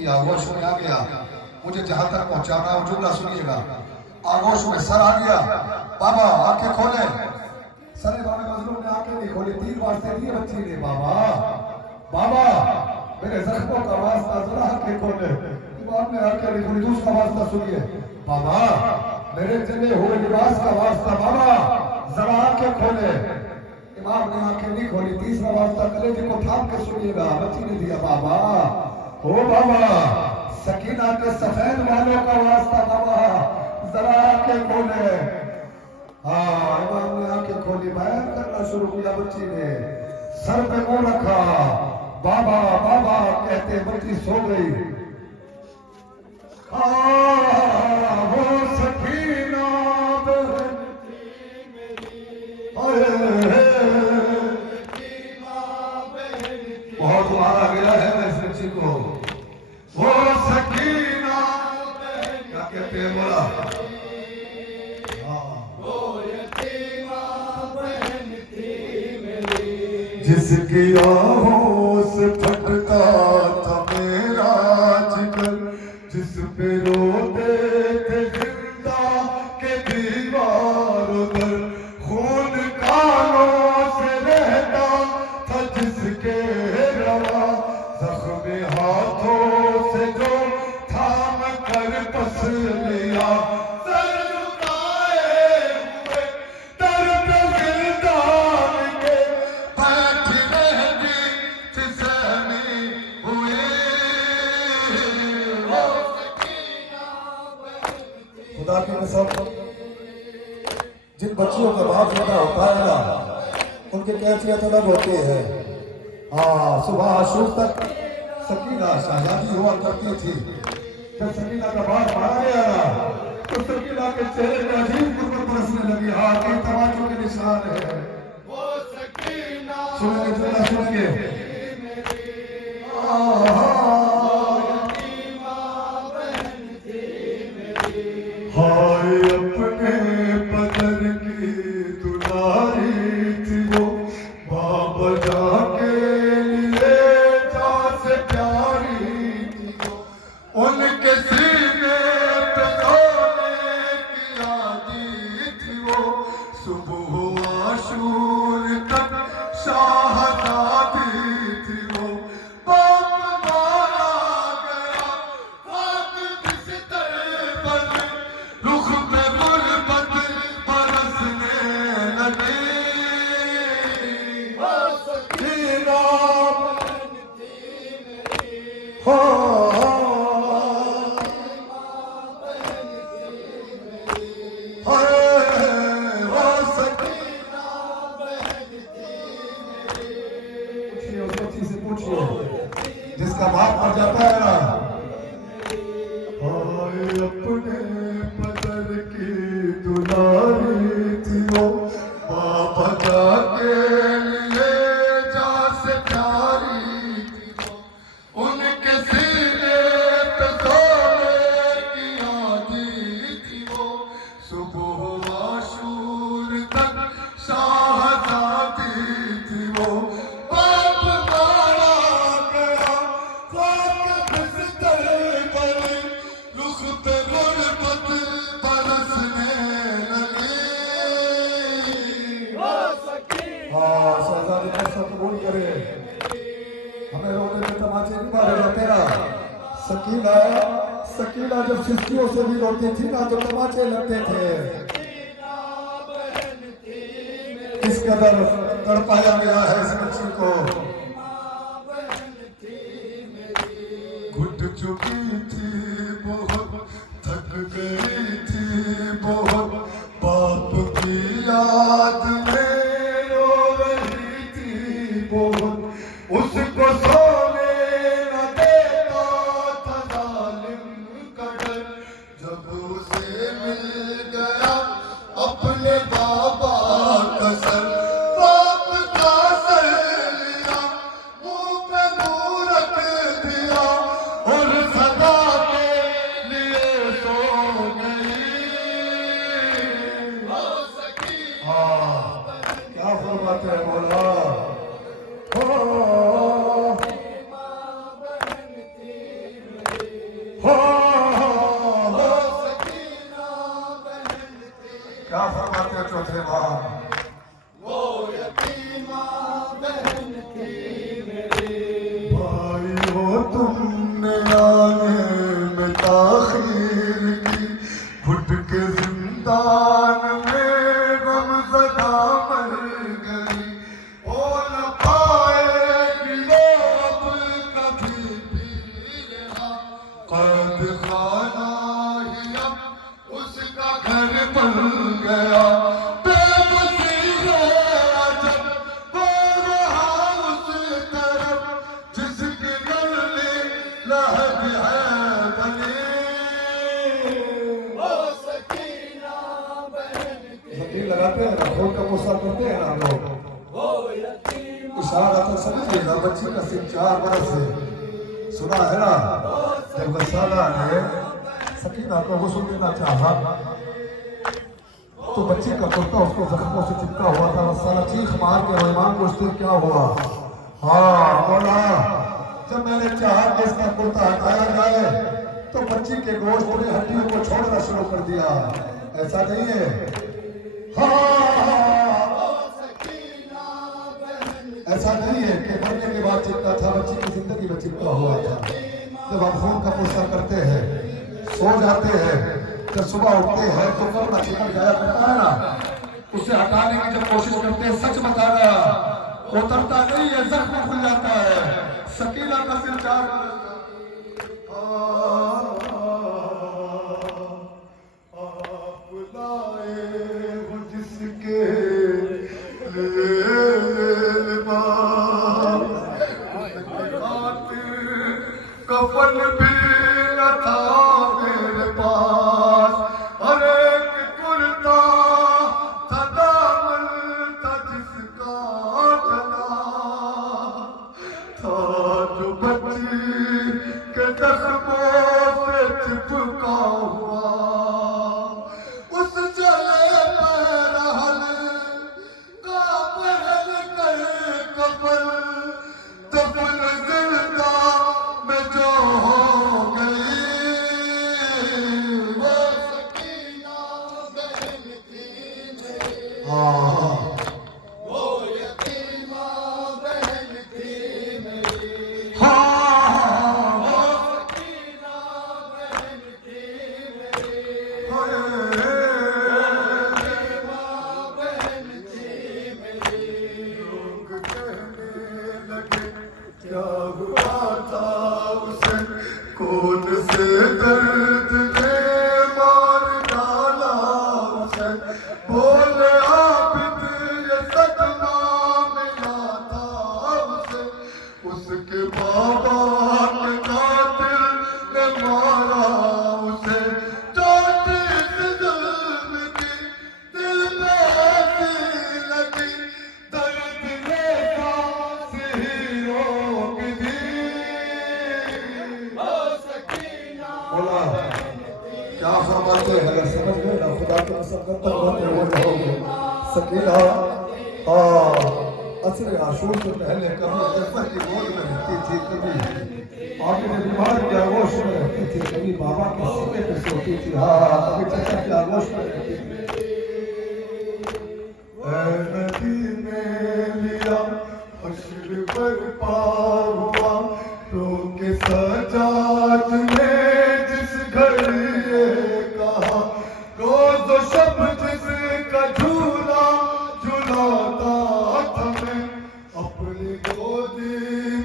کی آغوش میں آ گیا. مجھے جہاں تک پہنچانا ہے وہ جملہ سنیے گا. آغوش میں سر آ گیا. بابا آنکھیں کھولیں. سر بابا مظلوم نے آنکھیں نہیں کھولی. 3 واسطے دیے بچی نے. بابا میرے زخموں کا واسطہ ذرا آنکھیں کھولیں. امام نے آنکھیں نہیں کھولی. دوسرا واسطہ سنیے. بابا میرے جلے ہوئے لباس کا واسطہ بابا ذرا آنکھیں کھولیں. امام نے آنکھیں نہیں کھولی. تیسرا واسطہ کلیجے کو تھام کے سنیے گا. بچی نے دیا. بابا او بابا سکینہ کے سفید والوں کا واسطہ بابا ذرا آنکھیں کھولے. ہاں امام نے آنکھیں کھولی. بیان کرنا شروع کیا. بچی نے سر پہ منہ رکھا. بابا بابا کہتے بچی سو گئی. وہ سکینہ بہت مارا گیا ہے میں اس بچی کو. وہ سکینہ کیا کہتے ہیں بولا جس کی آہوں سے پھٹتا تھا میرا جگر, جس پہ روتے تھے زندہ کے دیوار ادھر, خون کانوں سے رہتا تھا جس کے روا, زخم ہاتھوں سے جو تھام کر پس لیا, سر جھکائے ہوئے درد زندان کے بیٹھ رہتی تھی سہمی ہوئے. خدا کی قسم جن بچیوں کا باپ پیدا ہوتا ہے نا ان کی کیفیت الگ ہوتی ہے. ہاں صبح عاشور تک سکینہ شہزادی ہوا کرتی تھی. جب سکینہ کا باپ مارا گیا نا تو سکینہ کے چہرے میں عجیب غربت برسنے لگی. ہاں کے تماچوں کے نشان ہے. وہ سکینہ سنیں گے جملہ سن کے ہائے اپنے بدن کی دلاری تھی وہ, بابا جا کے لیے جا سے پیاری تھی وہ, ان کے سینے پہ سونے کی عادی تھی وہ, صبح عاشور تک شہزادی تھی وہ. باپ مارا گیا خاک بستر پر, رخ پہ غربت برسنے لگی. سکینہ جس کا باپ مر جاتا ہے نا, ہائے اپنے بدر کی دلاری تھی وہ, بابا جا کے لیے جا سے پیاری تھی وہ, ان کے سینے پہ سونے کی عادی تھی وہ, صبح عاشور تک شہزادی تھی وہ. باپ مارا گیا خاک بستر پر, رخ پہ غربت برسنے لگی. ہاں شہزادی ایسا قبول کرے, ہمیں رونے میں تماچے نہیں مارے گا تیرا. سکینہ جب سستیوں سے بھی روتی تھی نا تو تماچے لگتے تھے. کس قدر تڑپایا گیا ہے اس بچی کو. گھٹ چکی تھی بہت, تھک گئی تھی بہت, باپ کی یاد میں رو رہی تھی بہت, اس کو سونے نہ دیتا تھا ظالم کا ڈر, جب اسے مل گیا اپنے بابا کا سر, باپ کا سر لیا منہ پہ منہ رکھ دیا, اور صدا کے لیے سو قید خانہ ہی اب اس کا گھر بن گیا بے بسی ہے عجب وہ رہا اس طرف جس کی گلی لہج ہے بنی زمین لگاتے ہیں نا خود کا غصہ کرتے ہیں نا لوگ اشارہ تو سمجھئے نا بچی کا صرف 4 برس ہے سنا ہے نا جب غسالہ نے سکینہ کو غسل دینا چاہا تو بچی کا کرتا اس کو زخموں سے چپکا ہوا تھا غسالہ چیخ مار کے امام پوچھتے کیا ہوا ہاں مولا جب میں نے چاہا کہ اس کا کرتا ہٹایا جائے تو بچی کے گوشت نے ہڈیوں کو چھوڑنا شروع کر دیا ایسا نہیں ہے ایسا نہیں ہے کہ مرنے کے بعد چپکا تھا بچی کی زندگی میں چپکا ہوا تھا جب آپ خون کا پوچھا کرتے ہیں سو جاتے ہیں جب صبح اٹھتے ہیں تو کپڑا چپک جایا کرتا ہے نا اسے ہٹانے کی جب کوشش کرتے ہیں سچ بتانا اترتا نہیں ہے زخم کھل جاتا ہے سکینہ کا صرف 4 آپ لائے ہو جس کے کفن بھی نہ تھا میرے پاس ہر ایک کرتا تھا دامن تھا جس کا جلا تھا جو بچی کے زخموں سے چپکا ہوا اس جلے پہرہل کا پہل کر کفن دفن زندہ میں جو ہو گئی وہ سکینہ بہن تھی میری وہ یتیمہ بہن تھی میری وہ سکینہ بہن تھی میری وہ یتیمہ بہن تھی میری لوگ کہنے لگے کیا ہوا تھا اسے کون سے درد نے مار ڈالا اسے بولے عابد یہ صدمہ ملا تھا اسے اس کے بابا کے قاتل نے مارا اسے چوٹ اس ظلم کی دل پہ ایسی لگی درد نے سانس ہی روک دی مولا کیا فرماتے ہیں اگر سمجھ گئے نا خدا کے قسم کرتا ہوتے ہو جاؤ گے سکینہ عصر عاشور سے پہلے کبھی جفر کی گود میں رہتی تھی کبھی آمین بیمار کی آغوش میں رہتی تھی کبھی بابا کے سینے پہ سوتی تھی کبھی چچا کی آغوش میں رہتی تھی اے ندی میں لیا حشر برپا ہوا رو کے سجاد نے جس گھڑی یہ کہا روز و شب جس کا جھولا جھلاتا تھا میں اپنی گودی